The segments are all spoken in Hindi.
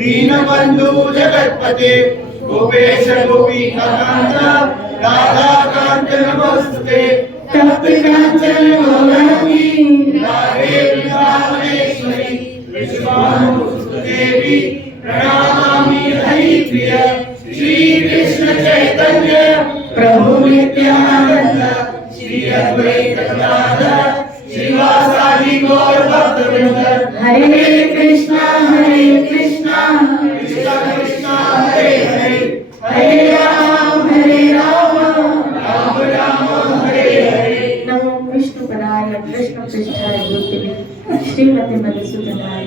दीनबंधु जगत्पते गोपेश गोपीकांत राधाकांत नमस्ते तप्त कांचन गौरवती राधे वृंदावनेश्वरी विश्वानुसुदेवी प्रणमामि हरिप्रिय श्री कृष्ण चैतन्य प्रभु नित्यानंद श्री अद्वैत गदाधर श्रीवासादि गौर भक्तवृंद हरे कृष्णा कृष्णा कृष्णा हरे हरे हरे राम राम राम हरे हरे। नमो विष्णु पदाय कृष्ण पृष्ठाय भूतले श्रीमती मधुसूदनाय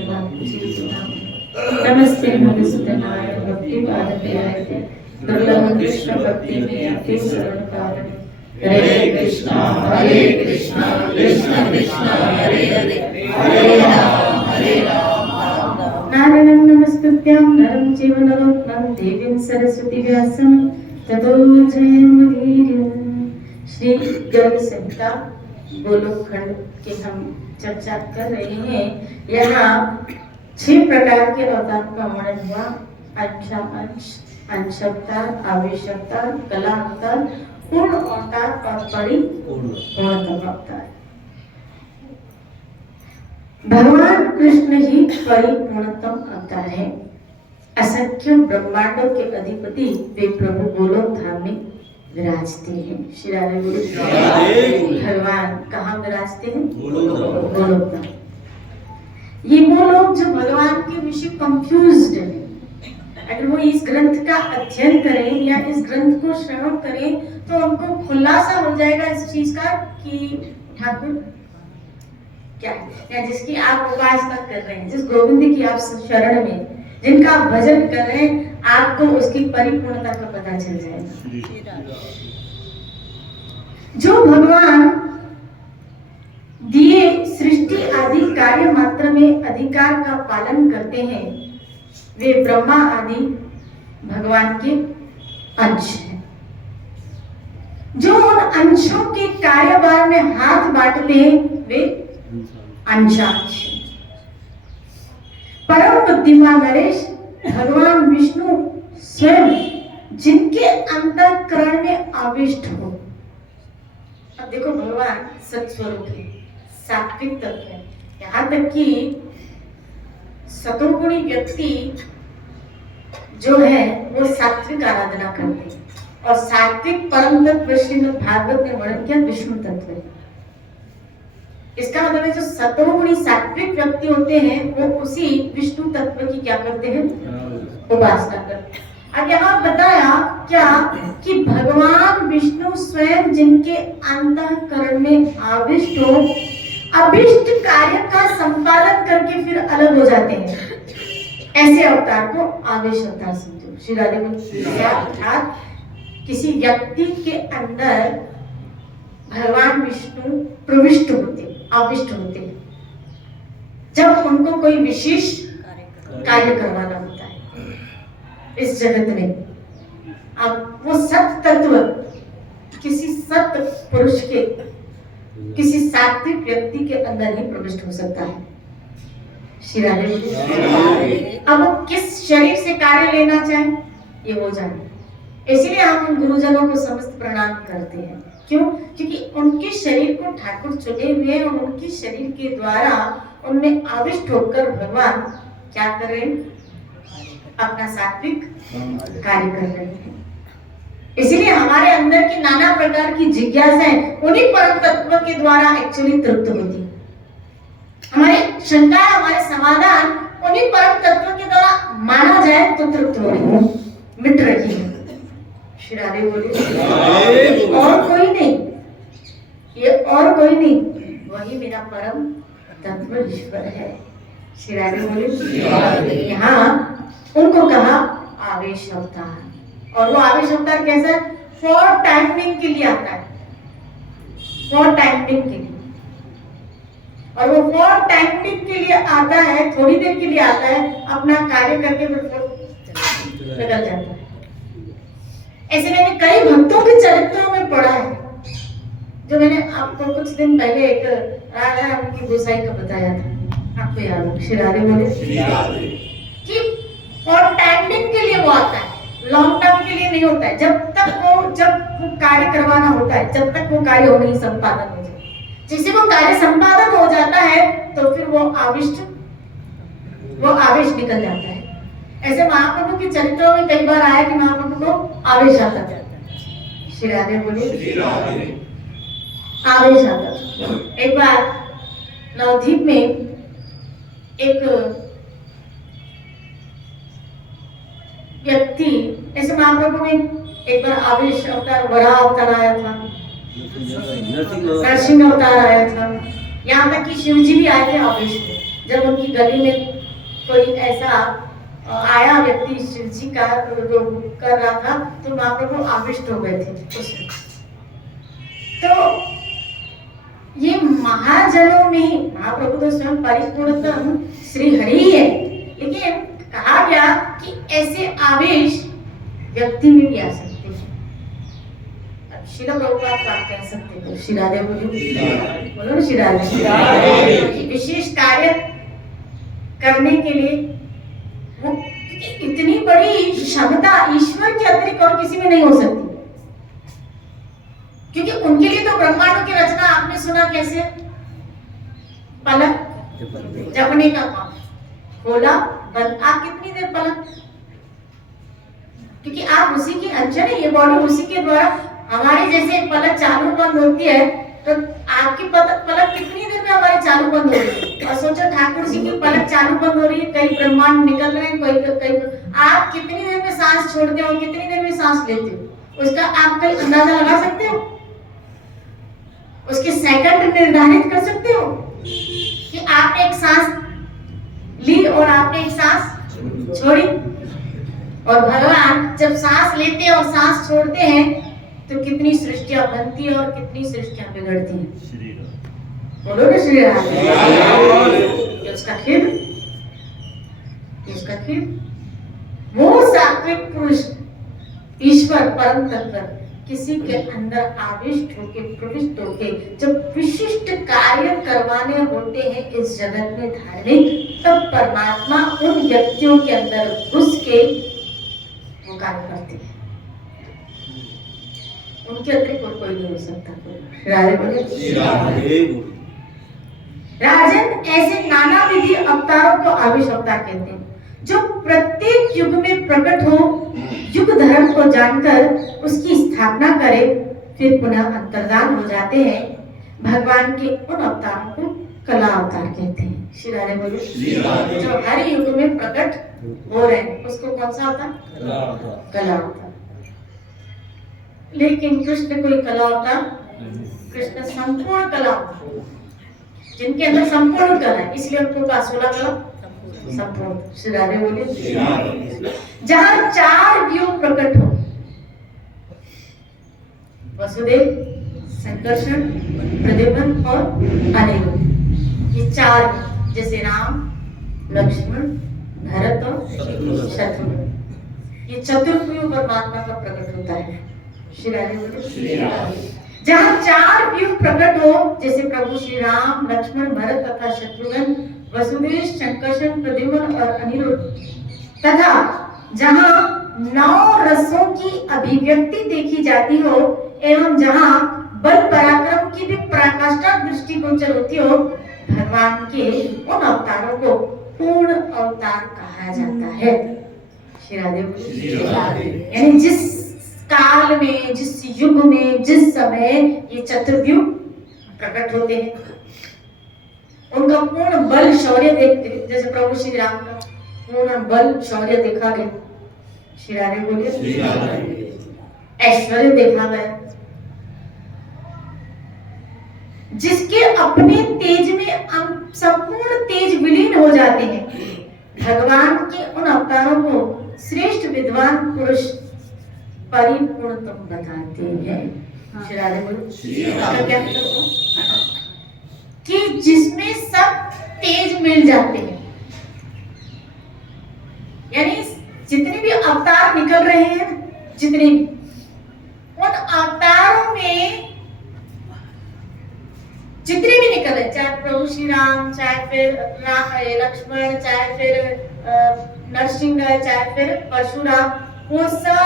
नमस्ते मधुसूदनाय भक्ति पादपयाय दुर्लभ कृष्ण भक्ति में अति शरण कारण हरे कृष्णा कृष्णा कृष्णा हरे हरे हरे राम नारायणं नमस्तुभ्यं नरं चैव नरोत्तमं देवीं सरस्वती व्यासं ततो जयमुदीरये। श्री गर्ग संहिता गोलोक खंड की हम चर्चा कर रहे हैं। यहाँ 6 प्रकार के अवतार का वर्णन हुआ। अंश, अंशावतार, आवेशावतार, कला अवतार, पूर्ण अवतार और परिपूर्णतम अवतार। भगवान कृष्ण ही परिपूर्णतम अवतार है। असंख्य ब्रह्मांडों के अधिपति वे प्रभु गोलोक धाम में विराजते हैं। श्री राधे भगवान कहाँ विराजते हैं? गोलोक धाम। ये वो लोग जो भगवान के विषय कंफ्यूज्ड हैं, अगर वो इस ग्रंथ का अध्ययन करें या इस ग्रंथ को श्रवण करें तो उनको खुलासा हो जाएगा इस चीज का कि ठाकुर क्या है, या जिसकी आप उपासना कर रहे हैं, जिस गोविंद की आप शरण में, जिनका आप भजन कर रहे हैं, आपको उसकी परिपूर्णता का पता चल जाएगा। जो भगवान दिए सृष्टि आदि कार्य मात्र में अधिकार का पालन करते हैं, वे ब्रह्मा आदि भगवान के अंश हैं। जो उन अंशों के कार्यभार में हाथ बांटते हैं, वे अंशांश। परम बुद्धिमान नरेश भगवान विष्णु स्वयं जिनके अंतःकरण में आविष्ट हो। अब देखो भगवान सत्स्वरूप है, सात्विक तत्व है। यहाँ तक कि सतोगुणी व्यक्ति जो है वो सात्विक आराधना करते हैं, और सात्विक परम तत्व श्रीमद् भागवत में वर्णन किया विष्णु तत्व है। इसका मतलब है जो सतोगुणी सात्विक व्यक्ति होते हैं वो उसी विष्णु तत्व की क्या करते हैं? उपासना करते हैं। अब यहाँ बताया क्या कि भगवान विष्णु स्वयं जिनके अंतःकरण में आविष्ट हो, अभिष्ट कार्य का संपादन करके फिर अलग हो जाते हैं। ऐसे अवतार को आवेश अवतार समझो। श्री राधे अर्थात किसी व्यक्ति के अंदर भगवान विष्णु प्रविष्ट होते, आविष्ट होते हैं, जब उनको कोई विशेष कार्य करवाना होता है इस जगत में। अब वो सत्य तत्व किसी सत्य पुरुष के, किसी सात्विक व्यक्ति के अंदर ही प्रविष्ट हो सकता है। श्री राधे। अब वो किस शरीर से कार्य लेना चाहे ये वो जाने, इसलिए हम उन गुरुजनों को समस्त प्रणाम करते हैं। क्यों? क्योंकि उनके शरीर को ठाकुर चुने हुए हैं और उनके शरीर के द्वारा उनमें आविष्ट होकर भगवान क्या कर रहे हैं? अपना सात्विक कार्य कर रहे हैं। इसलिए हमारे अंदर की नाना प्रकार की जिज्ञासाएं उन्हीं परम तत्व के द्वारा एक्चुअली तृप्त होती है। हमारी शंका, हमारे समाधान उन्हीं परम तत्व के द्वारा माना जाए तो तृप्त हो रही है, मिट रही है। श्री राधे बोलिए। और कोई नहीं, ये और कोई नहीं, वही मेरा परम तत्व ईश्वर है। श्री राधे बोलिए। यहाँ उनको कहा आवेश अवतार, और वो आवेश अवतार कैसा? फॉर टाइमिंग के लिए आता है, फॉर टाइमिंग के लिए। और वो फॉर टाइमिंग के लिए आता है, थोड़ी देर के लिए आता है, अपना कार्य करके फिर निकल जाता है। ऐसे मैंने कई भक्तों के चरित्रों में पढ़ा है, जो मैंने आपको कुछ दिन पहले एक राधा उनकी गोसाई का बताया था, आपको याद हो? श्री राधे बोले कि है जब वो कार्य करवाना होता है, जब तक वो कार्य हो नहीं संपादन हो जाए। जैसे वो कार्य संपादन हो जाता है तो फिर वो आवेश निकल जाता है। ऐसे महाप्रभु के चरित्रों में कई बार आया कि महाप्रभु को आवेश आता था। श्री राधे बोलिए, आवेश आता था। एक बार नवद्वीप में एक व्यक्ति, ऐसे महाप्रभु में एक बार आवेश अवतार, वराह अवतार आया था, नरसिंह अवतार आया था, यहाँ तक कि शिव जी भी आए थे आवेश में। जब उनकी गली में कोई ऐसा आया व्यक्ति शिव जी का कर रहा था तो महाप्रभु आविष्ट हो गए थे उसमें। तो ये महाजनों में महाप्रभु तो स्वयं परिपूर्णतम श्री हरि ही है, लेकिन कहा गया कि ऐसे आवेश व्यक्ति में भी आ सकते हैं। अब श्रील प्रभुपाद बात कह सकते थे, श्री राधे बोलो ना, श्री राधे। विशेष कार्य करने के लिए वो इतनी बड़ी क्षमता ईश्वर के अतिरिक्त और किसी में नहीं हो सकती, क्योंकि उनके लिए तो ब्रह्मांडों की रचना आपने सुना कैसे, पलक जपने का काम खोला बंद। आप कितनी देर पलक, क्योंकि आप उसी की अंश है, ये बॉडी उसी के द्वारा। हमारी जैसे पलक चालू बंद होती है तो आपकी पलक कितनी देर में हमारी चालू बंद हो रही है। और सोचो ठाकुर जी की पलक चालू बंद हो रही है, कई ब्रह्मांड निकल रहे हैं, कई आप कितनी देर में सांस छोड़ते हो, कितनी देर में सांस लेते हो, उसका आप कोई अंदाजा लगा सकते हो? उसके सेकंड निर्धारित कर सकते हो कि आपने एक सांस ली और आपने एक सांस छोड़ी। और भगवान जब सांस लेते हैं और सांस छोड़ते हैं तो कितनी सृष्टियां बनती है और कितनी सृष्टियां बिगड़ती हैं। बोलो ना श्री राधे। उसका खेल, उसका खेल, वो सात्विक पुरुष ईश्वर परम तत्व किसी के अंदर आविष्ट होके प्रविष्ट होके जब विशिष्ट कार्य करवाने होते हैं इस जगत में धार्मिक, तब परमात्मा उन व्यक्तियों के अंदर घुस के वो कार्य करते हैं। उनके अतिरिक्त और कोई नहीं हो सकता। राधे बोले। राजन, ऐसे नाना विधि अवतारों को आवेश अवतार कहते हैं, जो प्रत्येक युग में प्रकट हो, युग धर्म को जानकर उसकी स्थापना करे, फिर पुनः अंतर्धान हो जाते हैं। भगवान के उन अवतारों को कला अवतार कहते हैं। श्री राधे बोले। जो हर युग में प्रकट हो रहे हैं उसको कौन सा अवतार? कला अवतार। लेकिन कृष्ण कोई कला अवतार, कृष्ण संपूर्ण कला अवतार, जिनके अंदर संपूर्ण कला है, इसलिए उनको कहा 16 कला संपूर्ण। श्री राधे बोले। जहां 4 व्यूह प्रकट हो, वसुदेव, संकर्षण, प्रद्युम्न और अनिरुद्ध, ये 4, जैसे राम, लक्ष्मण, भरत और शत्रुघ्न, ये चतुर्व्यूह परमात्मा का प्रकट होता है। श्री राधे बोले। जहाँ 4 व्यूह प्रकट हो, जैसे प्रभु श्री राम, लक्ष्मण, भरत तथा शत्रुघ्न, वसुदेव, संकर्षण, प्रद्युम्न और अनिरुद्ध, तथा जहाँ 9 रसों की अभिव्यक्ति देखी जाती हो एवं जहाँ बल पराक्रम की भी पराकाष्ठा दृष्टिगोचर होती हो, भगवान के उन अवतारों को पूर्ण अवतार कहा जाता है। श्री राधे। यानी जिस काल में, जिस युग में, जिस समय ये चतुर्व्यूह प्रकट होते हैं, उनका पूर्ण बल शौर्य देखते, जैसे प्रभु श्री राम का पूर्ण बल शौर्य देखा गया। श्री राधे बोलिए। ऐश्वर्य देखा गया, जिसके अपने तेज में संपूर्ण तेज विलीन हो जाते हैं। भगवान के उन अवतारों को श्रेष्ठ विद्वान पुरुष परिपूर्णतम बताते हैं। श्री राधे बोलो। कि जिसमें सब तेज मिल जाते हैं, यानी जितने भी अवतार निकल रहे हैं, जितने भी, उन अवतारों में जितने भी निकल रहे, चाहे प्रभु श्री राम, चाहे फिर लक्ष्मण, चाहे फिर नरसिंह, चाहे फिर परशुराम, वो सब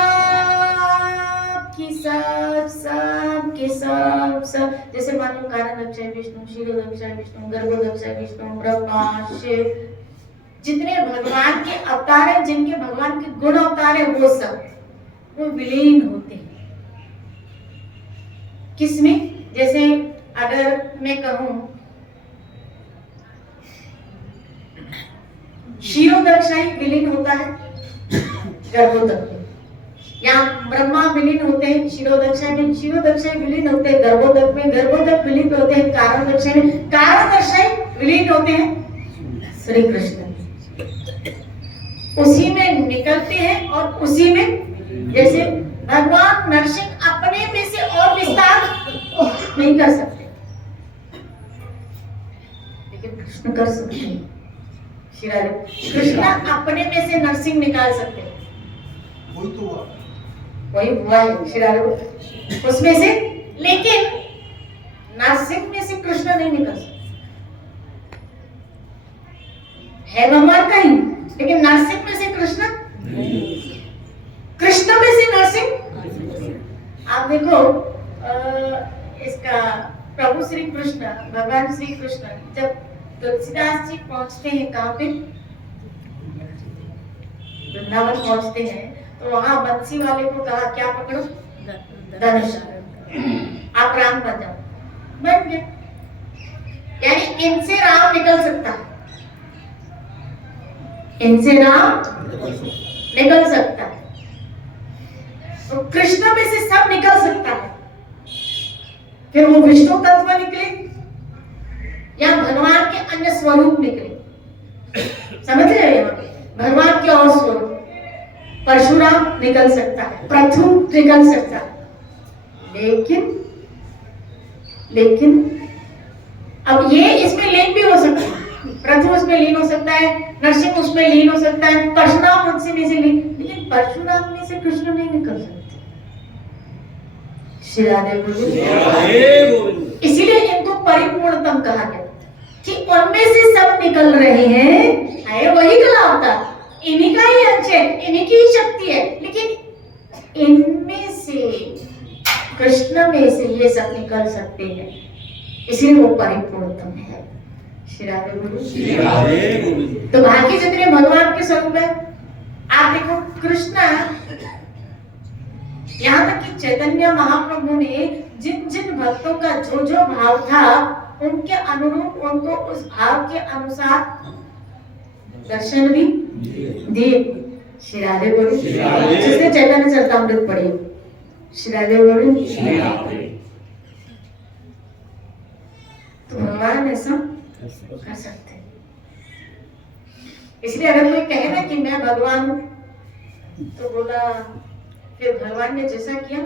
बाकी सब के सब जैसे मानो कारणदक्षय विष्णु, क्षीरोदक्षय विष्णु, गर्भोदक्षय विष्णु, ब्रह्मा, शिव, जितने भगवान के अवतार हैं, जिनके भगवान के गुण अवतार है, वो विलीन होते हैं। किसमें? जैसे अगर मैं कहूं क्षीरोदक्षय विलीन होता है गर्भोदक में, या ब्रह्मा विलीन होते हैं क्षीरोदक्षय में, क्षीरोदक्षय विलीन होते हैं गर्भोदक में, गर्भोदक विलीन होते हैं कारणदक्षय में, कारणदक्षय विलीन होते हैं श्री कृष्ण। उसी में निकलते हैं और उसी में, जैसे भगवान नरसिंह अपने में से और विस्तार नहीं कर सकते, लेकिन कृष्ण कर सकते हैं। श्री राधे, कृष्ण अपने में से नरसिंह निकाल सकते हैं, वही हुआ है श्री राधे उसमें से, लेकिन नरसिंह में से कृष्ण नहीं निकल सकते। है भगवान का ही, लेकिन नरसिंह में से कृष्ण, कृष्ण में से नरसिंह। आप देखो इसका प्रभु श्री कृष्ण, भगवान श्री कृष्ण जब तुलसीदास जी पहुंचते हैं, कहाँ पे? वृंदावन पहुंचते हैं, तो वहां बंसी वाले को कहा क्या पकड़ो? धनुष। आप राम बन जाओ, बन गए। यानी इनसे राम निकल सकता है, इनसे राम निकल सकता है, तो कृष्ण में से सब निकल सकता है। फिर वो विष्णु तत्व निकले या भगवान के अन्य स्वरूप निकले, समझ रहे हैं? भगवान के और स्वरूप, परशुराम निकल सकता है, पृथु निकल सकता है, लेकिन अब ये इसमें लीन भी हो सकता है, पृथु उसमें लीन हो सकता है, नरसिंह उसमें लीन हो सकता है, परशुराम उनसे में से लीन, लेकिन परशुराम में से कृष्ण नहीं निकल सकते। श्री राधे गोविंद। इसीलिए इनको परिपूर्णतम कहा गया कि उनमें से सब निकल रहे हैं, है वही कला अवतार, इन्हीं का ही अंश है, इन्हीं की ही शक्ति है, लेकिन इनमें से, कृष्ण में से ये सब निकल सकते हैं, इसलिए वो परिपूर्णतम है। श्री राधे गोविंद। तो बाकी जितने भगवान के स्वरूप है, आप देखो कृष्ण, यहाँ तक कि चैतन्य महाप्रभु ने जिन जिन भक्तों का जो जो भाव था, उनके अनुरूप उनको उस भाव के अनुसार दर्शन भी दिए। श्री राधे गोविंद। जिसने चैतन्य चरितामृत पढ़ी, श्री राधे गोविंद। तो भगवान ऐसा कर सकते हैं। इसलिए अगर कोई कहे ना कि मैं भगवान हूं, तो बोला फिर भगवान ने जैसा किया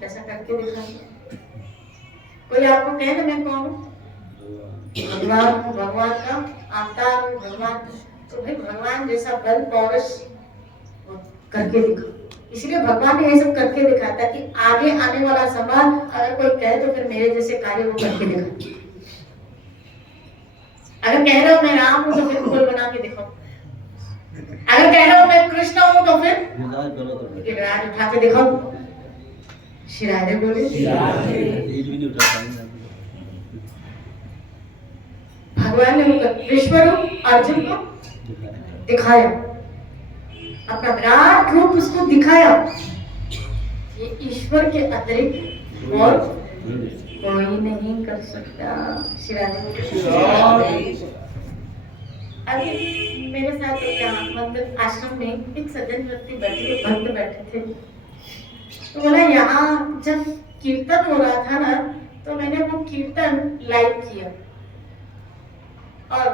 वैसा करके दिखा। कोई आपको कहे ना मैं कौन हूँ, भगवान हूँ, भगवान का अवतार हूँ, भगवान, तो भाई भगवान जैसा बल पौरुष करके दिखा। इसलिए भगवान ने ये सब करके दिखाता कि आगे आने वाला समय अगर कोई कहे तो फिर मेरे जैसे कार्य वो करके दिखा। अगर कह रहे हो मैं राम हूँ तो फिर फूल बना के दिखाओ, अगर कह रहे हो मैं कृष्ण हूँ तो फिर विराट उठा के दिखाओ। श्री राधे बोले। भगवान ने विश्वरूप अर्जुन को दिखाया, अपना विराट रूप उसको दिखाया। ये ईश्वर के अतिरिक्त और कोई नहीं कर सकता। श्री राधे। अभी मेरे साथ यहाँ मंदिर आश्रम में एक सज्जन व्यक्ति बैठे, भक्त बैठे थे, तो बोला यहाँ जब कीर्तन हो रहा था ना, तो मैंने वो कीर्तन लाइव किया, और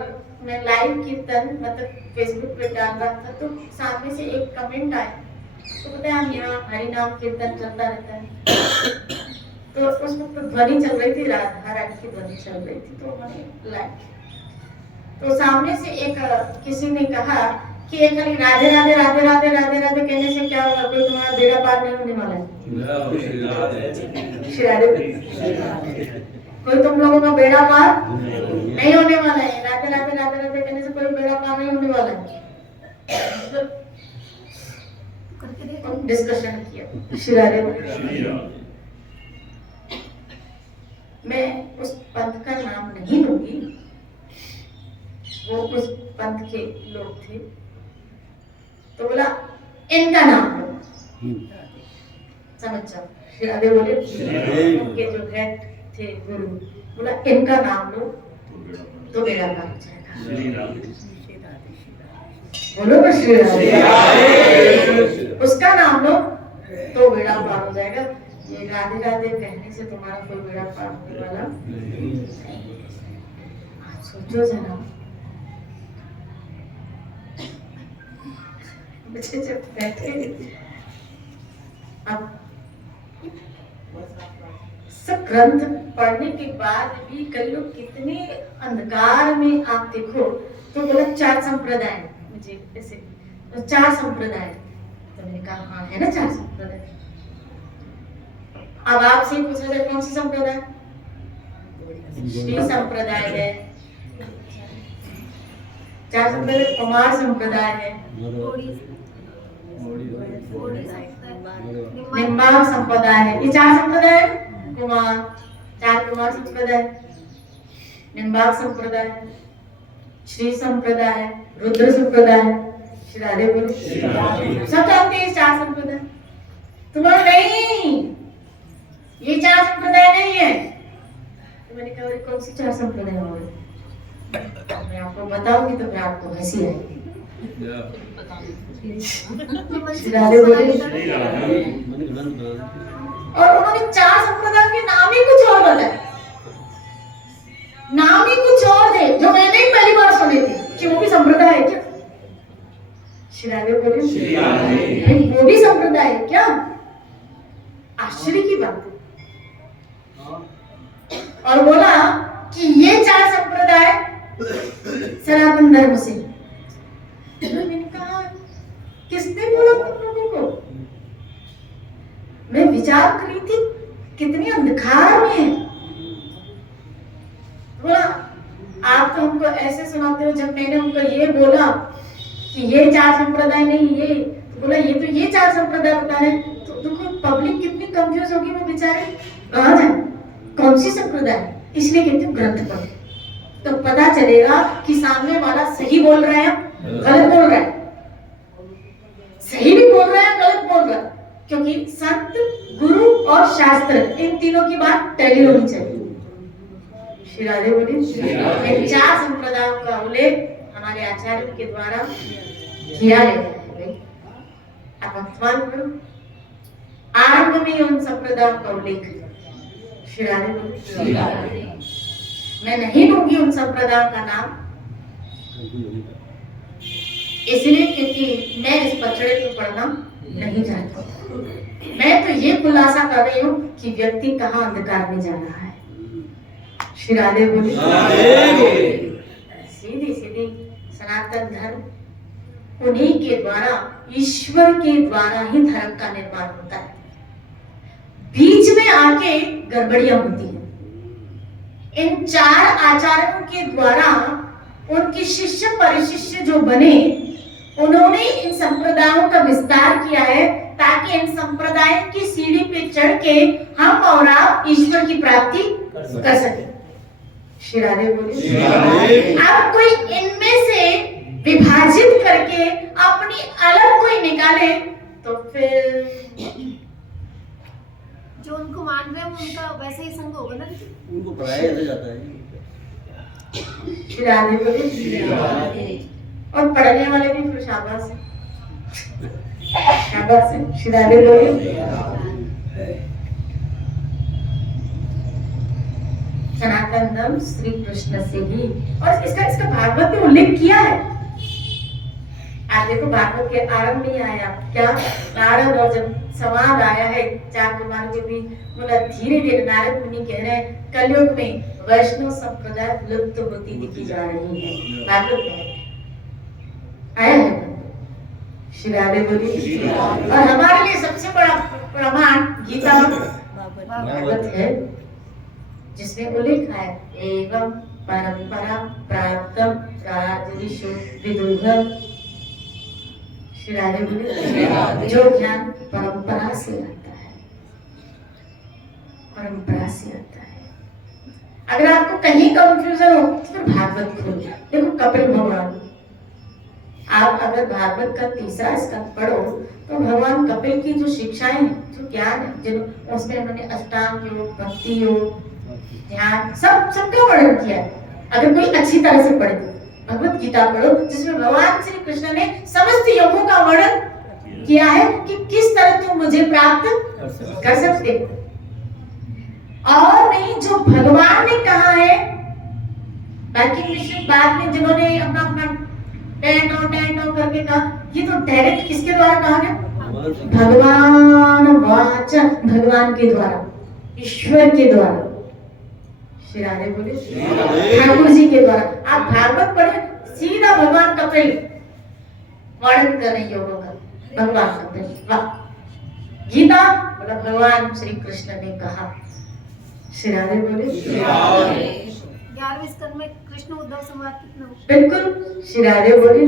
मैं लाइव कीर्तन मतलब फेसबुक पे डाल रहा था, तो सामने से एक कमेंट आया, तो पता है हम यहाँ हरि नाम कीर्तन चलता रहता है, तो उस वक्त ध्वनि चल रही थी, राधा रानी की ध्वनि चल रही थी, तो मैंने लाइव, तो सामने से एक किसी ने कहा कि एक खाली राधे राधे राधे राधे राधे राधे कहने से क्या होगा, कोई तुम्हारा बेड़ा पार नहीं होने वाला है। श्री राधे। कोई तुम लोगों का बेड़ा पार नहीं होने वाला है, राधे राधे राधे राधे कहने से कोई बेड़ा पार नहीं होने वाला है। डिस्कशन किया। श्री राधे मैं उस पंथ का नाम नहीं लूंगी, वो उस पंथ के लोग थे, तो बोला इनका नाम लो। समझ जाओ, श्री राधे बोले उनके जो हेड थे गुरु, बोला इनका नाम लो तो बेड़ा पार हो जाएगा। बोलो ना श्री राधे। उसका नाम लो तो बेड़ा पार हो जाएगा। ये राधे राधे कहने से तुम्हारा कोई बेड़ा पार होने वाला नहीं। सोचो जरा, बच्चे जब बैठे अब सब ग्रंथ पढ़ने के बाद भी कई लोग कितने अंधकार में, आप देखो तो बोला 4 संप्रदाय, मुझे ऐसे 4 संप्रदाय, तो मैंने कहा हाँ है ना 4 संप्रदाय। अब आपसे पूछा जाए कौन सी संप्रदाय? श्री संप्रदाय है, 4 संप्रदाय, कुमार संप्रदाय है, निम्बार्क संप्रदाय है। ये 4 संप्रदाय है। कुमार, 4 कुमार संप्रदाय, निम्बार्क संप्रदाय, श्री संप्रदाय, रुद्र संप्रदाय। श्री राधे बोलो, सब जानते हैं 4 संप्रदाय। तुम्हारा नहीं, ये 4 संप्रदाय नहीं है। तो मैंने कहा कौन सी 4 संप्रदाय होंगे? मैं आपको बताऊंगी तो फिर आपको हंसी आएगी। और उन्होंने 4 संप्रदाय के नाम ही कुछ और बताए, नाम ही कुछ और थे जो मैंने ही पहली बार सुने थे कि वो भी संप्रदाय है क्या? श्री राधे बोले वो भी संप्रदाय है क्या? आश्चर्य की बात है। और बोला कि ये 4 संप्रदाय सनातन धर्म से। मैंने कहा किसने बोला तुम लोगों को? मैं विचार कर रही थी कितनी अंधकार में है। बोला आप तो हमको ऐसे सुनाते हो। जब मैंने उनको ये बोला कि ये 4 संप्रदाय नहीं, ये तो बोला ये तो ये 4 संप्रदाय बता रहे हैं, तो देखो पब्लिक कितनी कंफ्यूज होगी, वो बेचारे कहाँ जाए कौन सी संप्रदाय। इसलिए कहती हूँ ग्रंथ पढ़ो तो पता चलेगा कि सामने वाला सही बोल रहा है गलत बोल रहा है, सही भी बोल रहा है गलत बोल रहा है, क्योंकि संत, गुरु और शास्त्र इन तीनों की बात टैली होनी चाहिए। श्री राधे बोले इन 4 संप्रदायों का उल्लेख हमारे आचार्यों के द्वारा किया गया है। अब वर्तमान में आरंभ में उन संप्रदायों का उल्लेख है। श्री राधे बोले मैं नहीं लूंगी उन संप्रदायों का नाम, इसलिए क्योंकि मैं इस पचड़े को पढ़ना नहीं चाहती। मैं तो ये खुलासा कर रही हूँ कि व्यक्ति कहाँ अंधकार में जा रहा है। श्री राधे बोले सीधी सीधी सनातन धर्म उन्हीं के द्वारा, ईश्वर के द्वारा ही धर्म का निर्माण होता है। बीच में आके गड़बड़ियां होती है। इन 4 आचार्यों के द्वारा उनके शिष्य परिशिष्य जो बने, उन्होंने इन संप्रदायों का विस्तार किया है ताकि इन संप्रदायों की सीढ़ी पे चढ़ के हम और आप ईश्वर की प्राप्ति कर सके। श्री राधे बोले अब कोई इनमें से विभाजित करके अपनी अलग कोई निकाले तो फिर जो उनको मान रहे हैं उनका वैसे ही संग होगा ना, उनको पढ़ाया जाता है। श्री राधे बोले और पढ़ने वाले भी फिर शाबाश है, शाबाश है। श्री राधे बोले सनातन धर्म श्री कृष्ण से ही, और इसका भागवत में उल्लेख किया है। आप देखो भागवत के आरंभ में आया क्या, नारद और जब संवाद आया है 4 कुमारों के बीच, बोला धीरे धीरे नारद मुनि कह रहे हैं कलयुग में वैष्णव संप्रदाय लुप्त होती दिखी जा रही है। भागवत में आया है। श्री राधे बोली और हमारे लिए सबसे बड़ा प्रमाण गीता भागवत है, जिसमें उल्लेख है एवं परंपरा प्राप्तम राजऋषि विदुह। श्री राधे श्री राधे। बोले जो ज्ञान परंपरा से आता है, परंपरा से आता है। अगर आपको कहीं कंफ्यूजन हो तो फिर भागवत खोलो। देखो कपिल भगवान, आप अगर भागवत का 3रा स्कंद पढ़ो तो भगवान कपिल की जो शिक्षाएं हैं, जो ज्ञान है, जिन उसमें उन्होंने अष्टांग योग, भक्ति योग, ध्यान सबका वर्णन किया है। अगर कोई अच्छी तरह से पढ़े भगवत गीता पढ़ो जिसमें भगवान श्री कृष्ण ने समस्त योगों का वर्णन किया है कि किस तरह तुम मुझे प्राप्त कर सकते हो। और नहीं जो भगवान ने कहा है, बाकी कृष्ण बाद में जिन्होंने अपना अपना टेंटो करके कहा, ये तो डायरेक्ट किसके द्वारा कहा गया? भगवान वाचा, भगवान के द्वारा, ईश्वर के द्वारा। श्री राधे बोले ठाकुर जी के द्वारा। आप भागवत पढ़े सीधा भगवान कपिल वर्णन कर रहे योगों का, भगवान कपिल। वाह, गीता बोला भगवान श्री कृष्ण ने कहा। श्री राधे बोले 11वें स्कंद में कृष्ण उद्धव संवाद कितना हो? बिल्कुल श्री राधे बोले।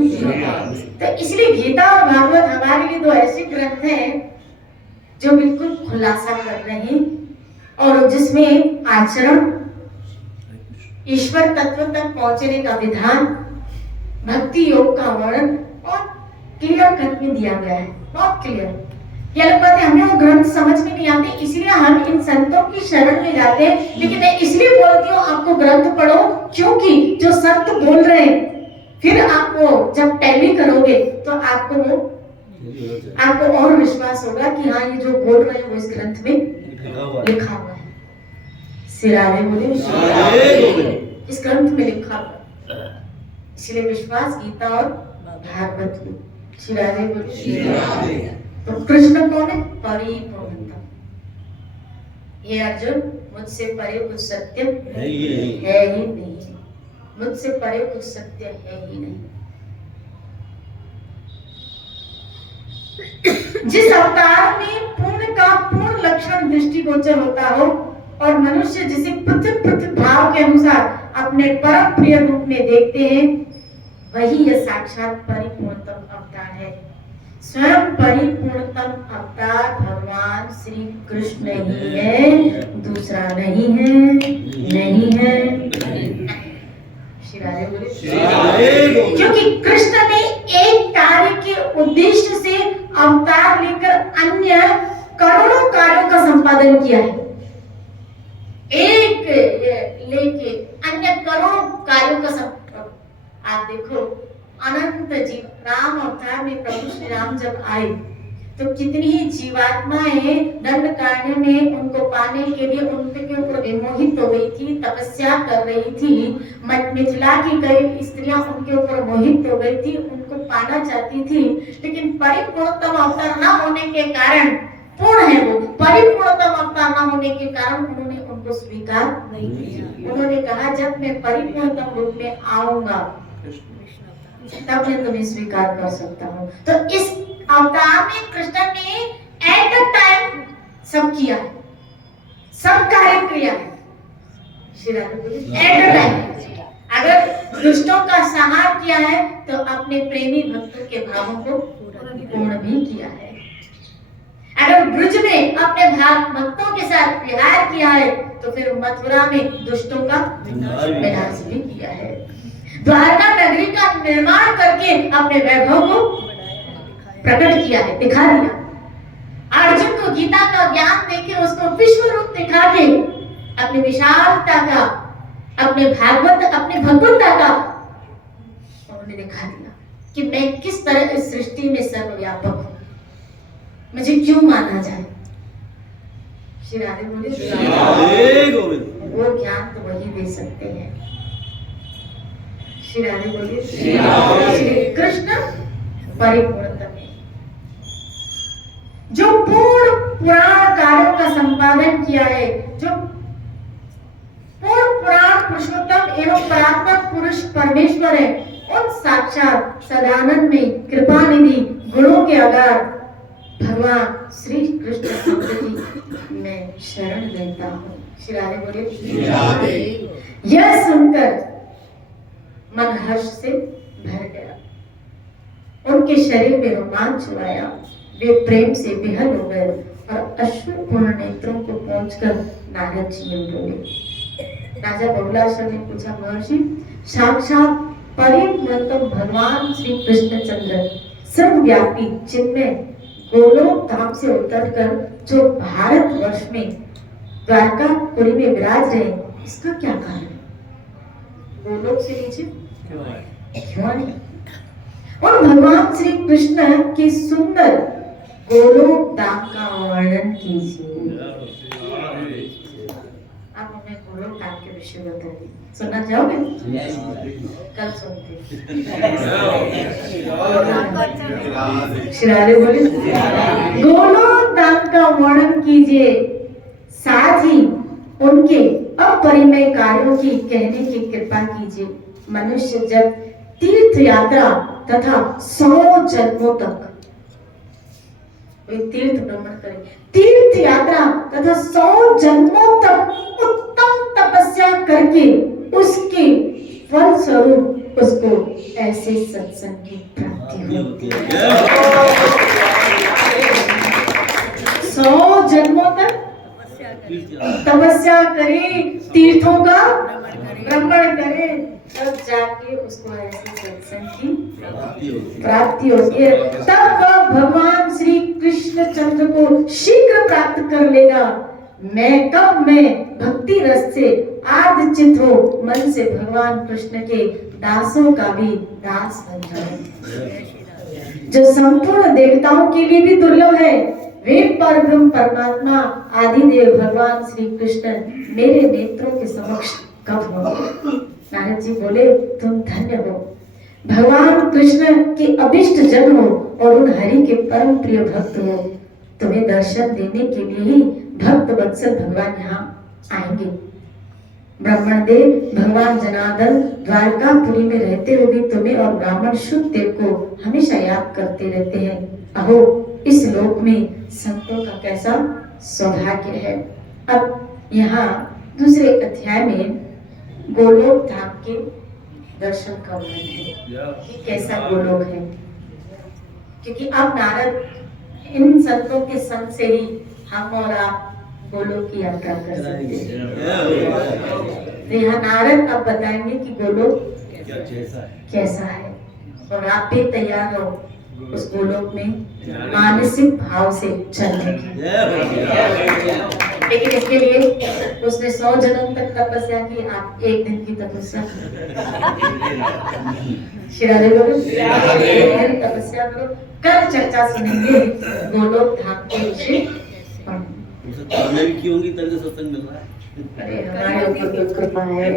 तो इसलिए गीता और भागवत हमारे लिए दो ऐसे ग्रंथ हैं जो बिल्कुल खुलासा कर रहे हैं और जिसमें आचरण, ईश्वर तत्व तक पहुंचने का विधान, भक्ति योग का वर्णन और क्लियर कट में दिया गया है, बहुत क्लियर। ये लोग बातें हमें वो ग्रंथ समझ में नहीं आते, इसलिए हम इन संतों की शरण में जाते हैं। लेकिन मैं इसलिए बोलती हूँ आपको ग्रंथ पढ़ो, क्योंकि जो संत बोल रहे हैं फिर आपको जब टैली करोगे तो आपको और विश्वास होगा कि हाँ ये जो बोल रहे हैं वो इस ग्रंथ में लिखा हुआ है। सिरारे बोले इस ग्रंथ में लिखा हुआ, इसलिए विश्वास गीता और भागवत में। सिरारे बोले तो कृष्ण कौन है? परिपूर्णतम। ये अर्जुन, मुझसे परे कुछ सत्य है ही नहीं, मुझसे परे कुछ सत्य है ही नहीं। जिस अवतार में पूर्ण का पूर्ण लक्षण दृष्टिगोचर होता हो और मनुष्य जिसे पृथक पृथक भाव के अनुसार अपने परम प्रिय रूप में देखते हैं, वही यह साक्षात परिपूर्णतम अवतार है। स्वयं परिपूर्णतम अवतार भगवान श्री कृष्ण ही है, दूसरा नहीं है, नहीं है। श्री राधे बोले क्योंकि कृष्ण ने एक कार्य के उद्देश्य से अवतार लेकर अन्य करोड़ों कार्यों का संपादन किया है। एक लेके अन्य करोड़ों कार्यों का संपादन। आप देखो अनंत जीव राम अवतार में प्रभु श्री राम जब आए तो कितनी ही जीवात्माएं दंड कारण्य में उनको पाने के लिए उनके ऊपर विमोहित हो गई थी, तपस्या कर रही थी। मिथिला की कई स्त्रियां उनके ऊपर मोहित हो गई थी, उनको पाना चाहती थी। लेकिन परिपूर्णतम अवतार न होने के कारण, पूर्ण है वो, परिपूर्णतम अवतार न होने के कारण उन्होंने उनको स्वीकार नहीं किया। उन्होंने कहा जब मैं परिपूर्णतम रूप में आऊंगा तब मैं तुम्हें स्वीकार कर सकता हूँ। तो इस अवतार में कृष्ण ने एट अ टाइम सब किया, सब कार्य किया है। एट अ टाइम अगर दुष्टों का संहार किया है तो अपने प्रेमी भक्तों के भावों को पूर्ण भी किया है। अगर ब्रज में अपने भक्तों के साथ विहार किया है तो फिर मथुरा में दुष्टों का विनाश भी किया है। द्वारका नगरी का निर्माण करके अपने वैभव को प्रकट किया है, दिखा दिया। अर्जुन को गीता का ज्ञान देके उसको विश्व रूप दिखा के अपनी विशालता का, अपने भगवत्ता का उन्होंने दिखा दिया कि मैं किस तरह इस सृष्टि में सर्वव्यापक हूँ, मुझे क्यों माना जाए। श्री राधे बोले वो ज्ञान तो वही दे सकते हैं। श्री राधे बोलिए श्री कृष्ण परिपूर्णतम है, जो पूर्ण पुराण कार्यों का संपादन किया है, जो पूर्ण पुराण पुरुषोत्तम एवं परात्पर पुरुष परमेश्वर है, उन साक्षात सदानंद में कृपा निधि गुणों के आधार भगवान श्री कृष्ण की मैं शरण लेता हूँ। श्री राधे बोलिए। यह सुनकर मन हर्ष से भर गया। उनके शरीर में रोमांच आया, वे प्रेम से विहल हो गए और अश्रुपूर्ण नेत्रों को पहुंचकर नारद जी ने बोले। राजा बगुलासुर ने पूछा, महर्षि, साक्षात परिवर्तन भगवान श्री कृष्णचंद्र सर्वव्यापी चिन्मय गोलोक धाम से उतरकर जो भारत वर्ष में द्वारकापुरी में विराज रहे, इसका क्या कारण है? गोलोक से नीचे क्यों नहीं? और भगवान श्री कृष्ण के सुंदर गोलोक धाम का वर्णन कीजिए। आप हमें गोलोक धाम के विषय बताइए, सुनना चाहोगे? कल सुनते। शिरारे बोले, गोलोक धाम का वर्णन कीजिए, साथ ही उनके अपरिमेय कार्यों की कहने की कृपा कीजिए। मनुष्य जब तीर्थ यात्रा तथा 100 जन्मों तक तीर्थ भ्रमण करे, तीर्थ यात्रा तथा 100 जन्मों तक उत्तम तपस्या करके उसके फल स्वरूप उसको ऐसे सत्संग की प्राप्ति होती है। 100 जन्मों तक तपस्या करे, तीर्थों का भ्रमण करे, तब जाके उसको ऐसे सत्संग की प्राप्ति होती है। तब वह भगवान श्री कृष्णचंद्र को शीघ्र प्राप्त कर लेगा। मैं भक्ति रस से आर्द्रचित्त हो मन से भगवान कृष्ण के दासों का भी दास बन जाऊं, जो संपूर्ण देवताओं के लिए भी दुर्लभ है। वे परब्रह्म परमात्मा आदिदेव भगवान श्री कृष्ण मेरे नेत्रों के समक्ष कब होंगे? नारद जी बोले, तुम धन्य हो, भगवान कृष्ण के अभिष्ट जन हो और उन हरि के परम प्रिय भक्त हो। तुम्हें दर्शन देने के लिए ही भक्त वत्सल भगवान यहाँ आएंगे। ब्राह्मण देव भगवान जनार्दन द्वारकापुरी में रहते हुए भी तुम्हें और ब्राह्मण शुद्ध देव को हमेशा याद करते रहते हैं। अहो, इस लोक में संतों का कैसा सौभाग्य है। अब यहाँ दूसरे अध्याय में गोलोक धाम के दर्शन का वर्णन है कि कैसा गोलोक है, क्योंकि अब नारद इन संतों के संग से ही हम और आप गोलोक की यात्रा कर सकते हैं। तो यहाँ नारद अब बताएंगे कि गोलोक कैसा है, और आप भी तैयार हो उस गोलोक में मानसिक भाव से चलने की। लेकिन इसके लिए उसने 100 जन्म तक तपस्या की, आप एक दिन की तपस्या शिरारे बोलो, तपस्या करो। कल चर्चा सुनेंगे गोलोक धाम के विषय। भी की होंगी तभी तो सत्संग मिल रहा है। अरे हमारे ऊपर तो कृपा है।